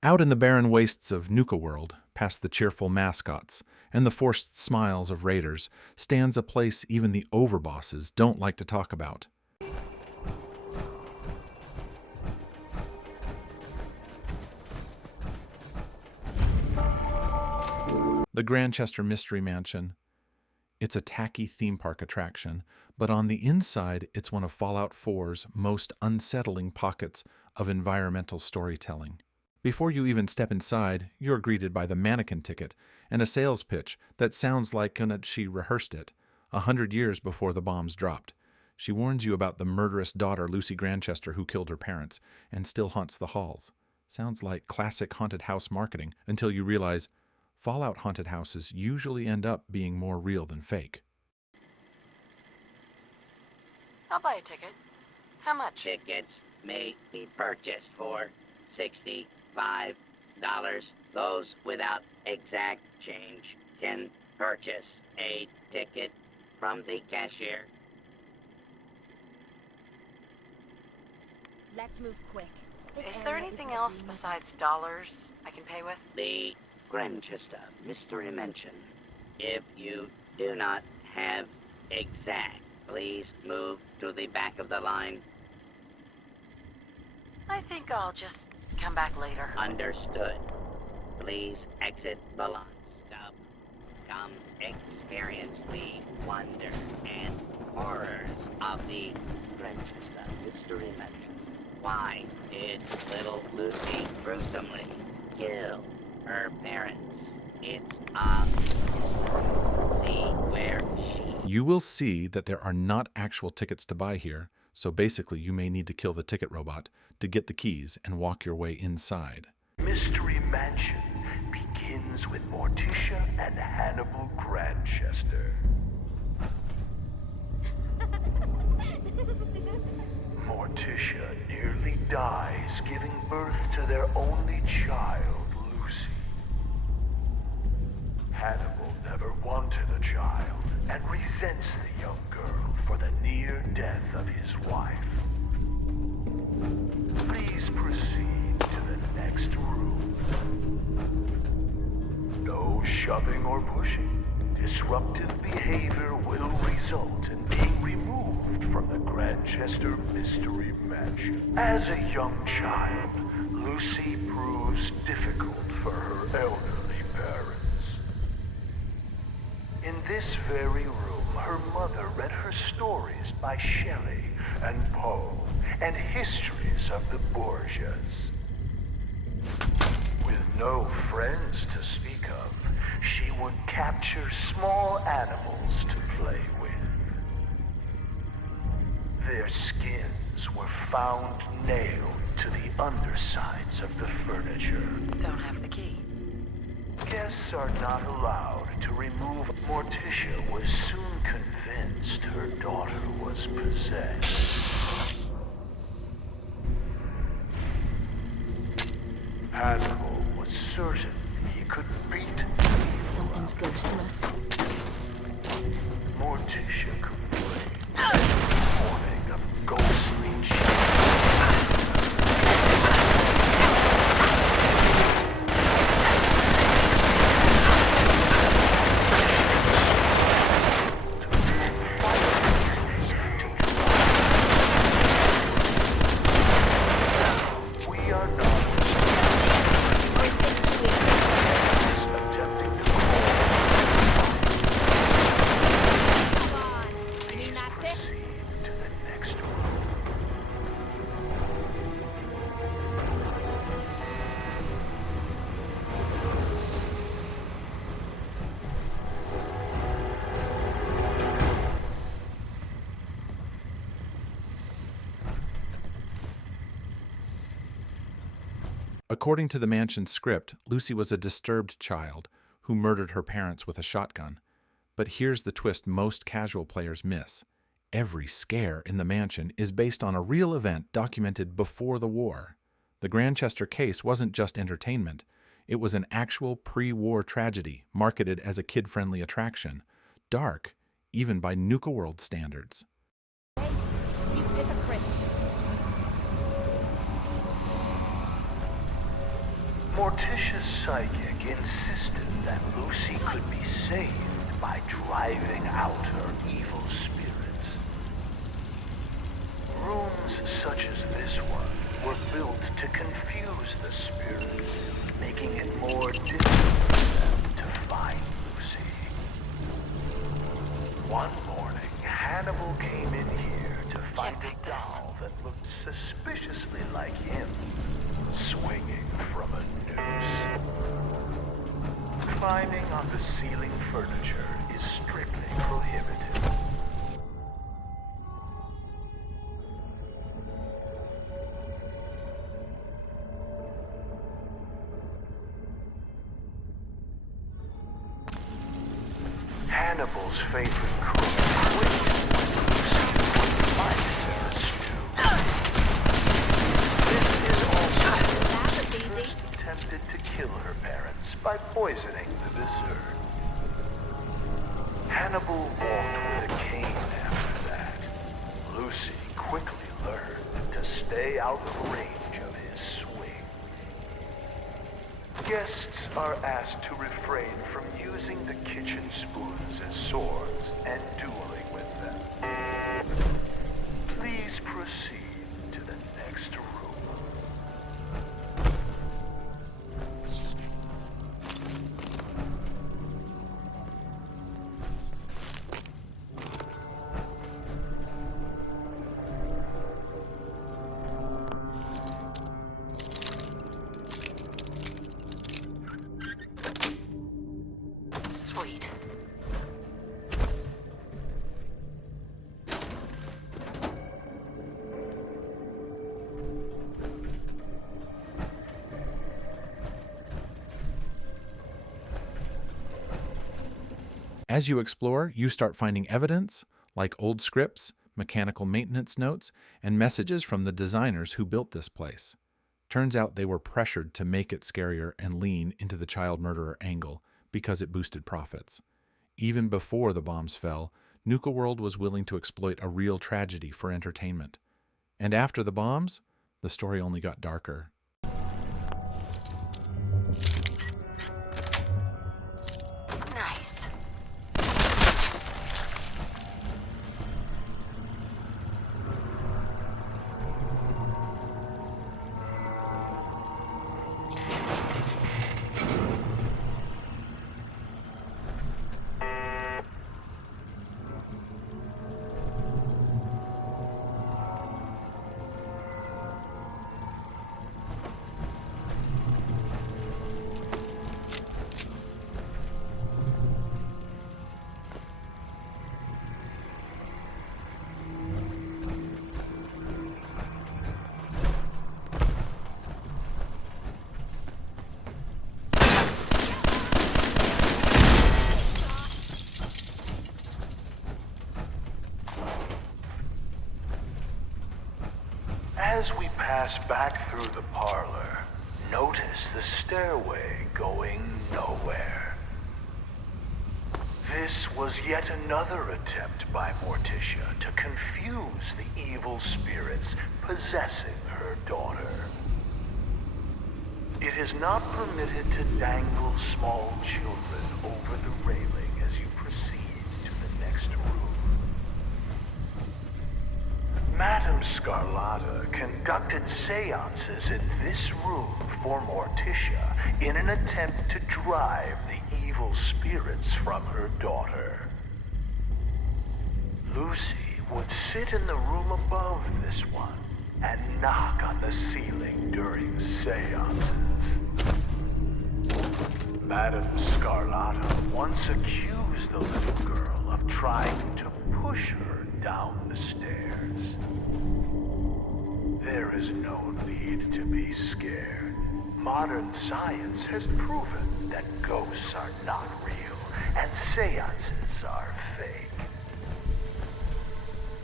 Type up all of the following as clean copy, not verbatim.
Out in the barren wastes of Nuka-World, past the cheerful mascots and the forced smiles of raiders, stands a place even the overbosses don't like to talk about. The Grandchester Mystery Mansion. It's a tacky theme park attraction, but on the inside, it's one of Fallout 4's most unsettling pockets of environmental storytelling. Before you even step inside, you're greeted by the mannequin ticket and a sales pitch that sounds like she rehearsed it 100 years before the bombs dropped. She warns you about the murderous daughter Lucy Grandchester who killed her parents and still haunts the halls. Sounds like classic haunted house marketing until you realize Fallout haunted houses usually end up being more real than fake. I'll buy a ticket. How much? Tickets may be purchased for $65. Those without exact change can purchase a ticket from the cashier. Let's move quick. Is there anything else besides dollars I can pay with? The Grandchester Mystery Mansion. If you do not have exact, please move to the back of the line. I think I'll just come back later. Understood. Please exit the line. Stop. Come experience the wonder and horrors of the Grandchester Mystery Mansion. Why did little Lucy gruesomely kill her parents? It's a mystery. See where she... You will see that there are not actual tickets to buy here, so basically you may need to kill the ticket robot to get the keys and walk your way inside. Mystery Mansion begins with Morticia and Hannibal Grantchester. Morticia nearly dies giving birth to their only child, Lucy. Hannibal never wanted a child and resents the young girl for the near death of his wife. Please proceed to the next room. No shoving or pushing. Disruptive behavior will result in being removed from the Grandchester Mystery Mansion. As a young child, Lucy proves difficult for her elderly parents. In this very room, her mother read her stories by Shelley and Poe and histories of the Borgias. With no friends to speak of, she would capture small animals to play with. Their skins were found nailed to the undersides of the furniture. Don't have the key. Guests are not allowed to remove. Morticia was soon convinced her daughter was possessed. Hannibal was certain he could beat Something's ghosting us. Morticia complained, warning of ghostly cheats. We are not attempting to proceed to the next room. According to the mansion's script, Lucy was a disturbed child who murdered her parents with a shotgun. But here's the twist most casual players miss. Every scare in the mansion is based on a real event documented before the war. The Grantchester case wasn't just entertainment. It was an actual pre-war tragedy marketed as a kid-friendly attraction. Dark, even by Nuka-World standards. Ace, you hypocrite. Morticia's psychic insisted that Lucy could be saved by driving out her evil spirits. Rooms such as this one were built to confuse the spirits, making it more difficult for them to find Lucy. One morning, Hannibal came in here to find Can't a pick this. doll that looked suspiciously like him, swinging from a noose. Climbing on the ceiling furniture is strictly prohibited. Hal's favorite cook quit when Lucy wouldn't like Sarah's stew. This is also That was Lucy easy. first attempted to kill her parents by poisoning the dessert. Hannibal walked with a cane after that. Lucy quickly learned to stay out of range of his swing. Guests are asked to refrain from using the kitchen spoons as swords and dueling with them. Please proceed to the next room. Sweet. As you explore, you start finding evidence, like old scripts, mechanical maintenance notes, and messages from the designers who built this place. Turns out they were pressured to make it scarier and lean into the child murderer angle because it boosted profits. Even before the bombs fell, Nuka-World was willing to exploit a real tragedy for entertainment. And after the bombs, the story only got darker. Nice. As we pass back through the parlor, notice the stairway going nowhere. This was yet another attempt by Morticia to confuse the evil spirits possessing her daughter. It is not permitted to dangle small children over the railing as you proceed to the next room. Madame Scarlatta conducted séances in this room for Morticia in an attempt to drive the evil spirits from her daughter. Lucy would sit in the room above this one and knock on the ceiling during séances. Madame Scarlatta once accused the little girl of trying to push her down the stairs. There is no need to be scared. Modern science has proven that ghosts are not real and seances are fake.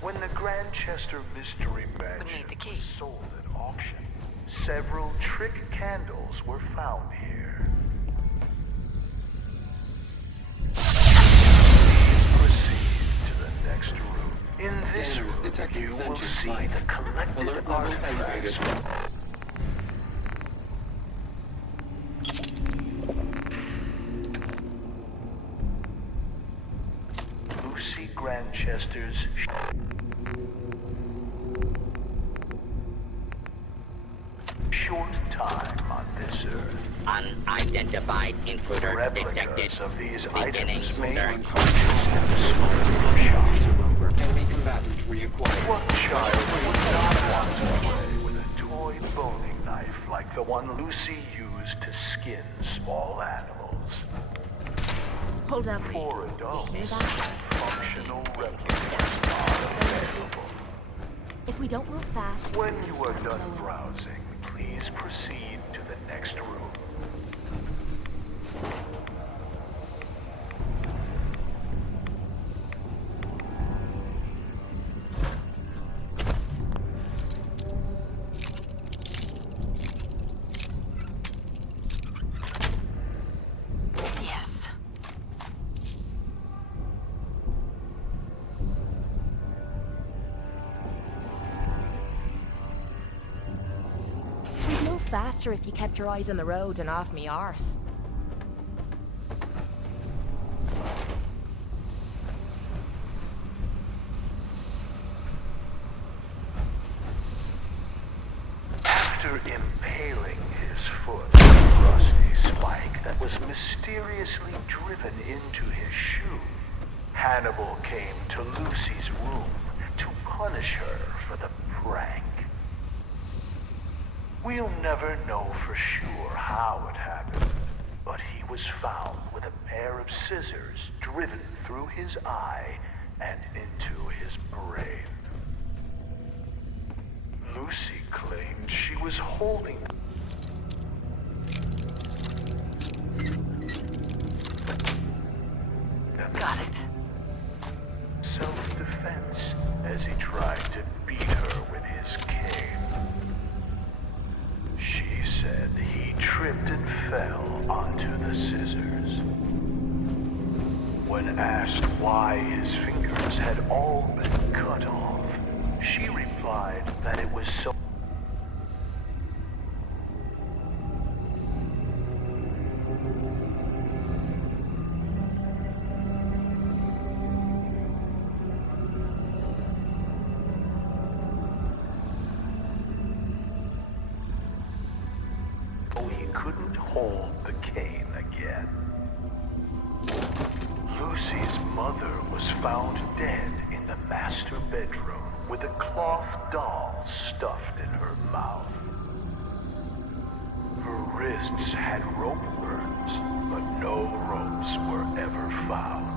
When the Grandchester Mystery Mansion need the key. was sold at auction, several trick candles were found here. Proceed to the next room. In this Scanners room, detecting you will sentient see life. the collected Alert level artifacts. elevated. Grantchester's short time on this earth. Unidentified intruder detected. Replicas of these Beginning items may search. purchase in the smoking shop. Enemy combatant reacquired. What child would not want to play with a toy boning knife like the one Lucy used to skin small animals? Hold up. For adults, Hear that? functional replicas are available. If we don't move fast, When we're you gonna are start done blowing. browsing, please proceed to the next room. Yes. We'd move faster if you kept your eyes on the road and off me arse. After impaling his foot with a rusty spike that was mysteriously driven into his shoe, Hannibal came to Lucy's room to punish her for the prank. We'll never know for sure how it happened, but he was found with a pair of scissors driven through his eye and into his brain. Lucy claimed she was holding them Got it. in self-defense as he tried to beat her with his cane. She said he tripped and fell onto the scissors. When asked why his fingers had all been cut off, she replied that it was so he couldn't hold the cane again. Lucy's mother was found dead in the master bedroom with a cloth doll stuffed in her mouth. Her wrists had rope burns, but no ropes were ever found.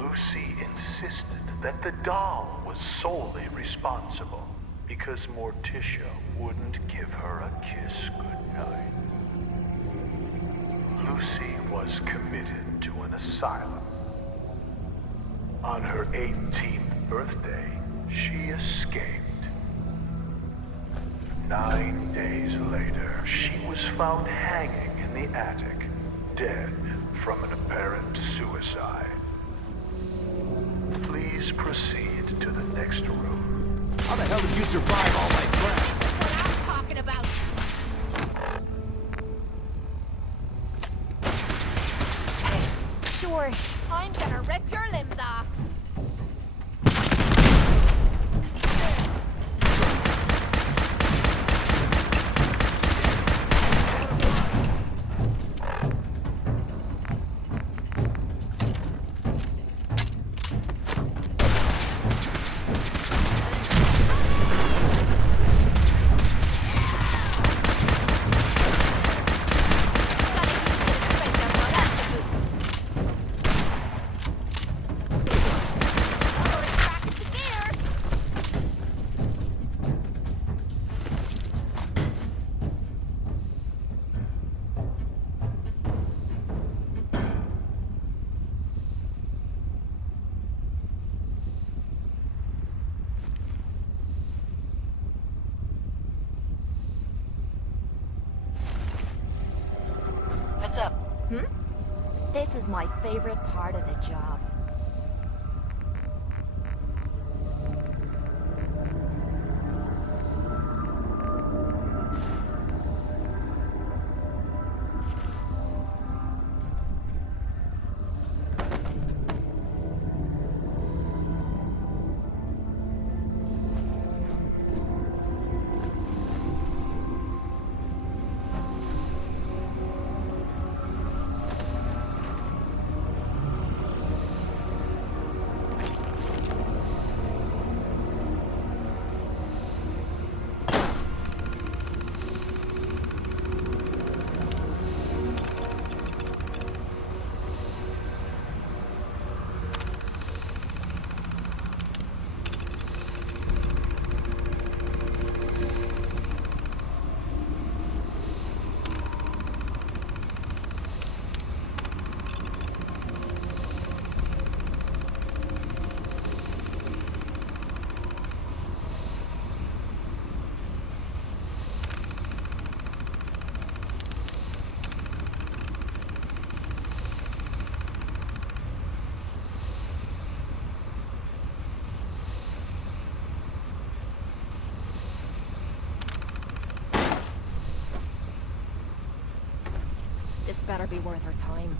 Lucy insisted that the doll was solely responsible because Morticia wouldn't give her a kiss goodnight. Lucy was committed to an asylum. On her 18th birthday, she escaped. 9 days later, she was found hanging in the attic, dead from an apparent suicide. Please proceed to the next room. How the hell did you survive all my traps? What I'm talking about. Sure, I'm gonna rip your limbs off. What's up? This is my favorite part of the job. This better be worth her time.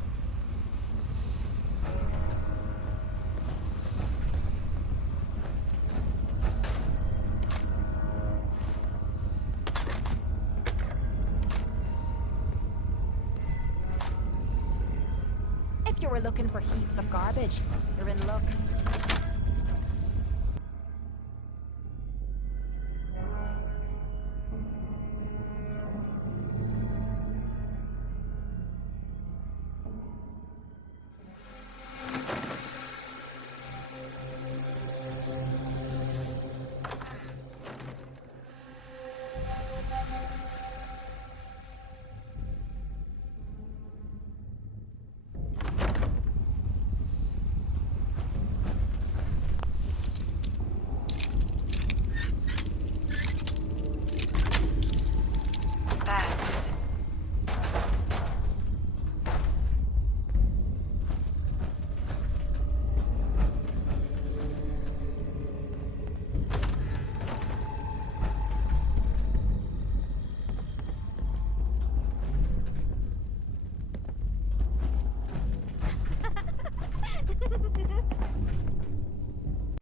If you were looking for heaps of garbage, you're in luck. That's it.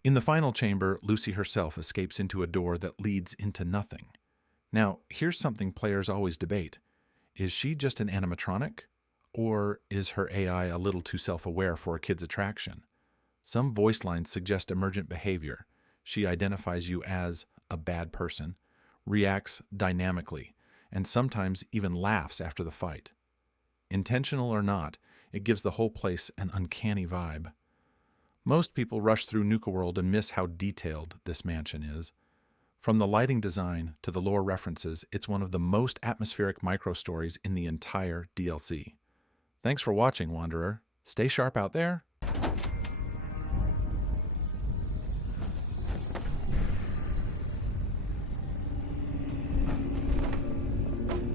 In the final chamber, Lucy herself escapes into a door that leads into nothing. Now, here's something players always debate. Is she just an animatronic? Or is her AI a little too self-aware for a kid's attraction? Some voice lines suggest emergent behavior. She identifies you as a bad person, reacts dynamically, and sometimes even laughs after the fight. Intentional or not, it gives the whole place an uncanny vibe. Most people rush through Nuka-World and miss how detailed this mansion is. From the lighting design to the lore references, it's one of the most atmospheric micro-stories in the entire DLC. Thanks for watching, Wanderer. Stay sharp out there,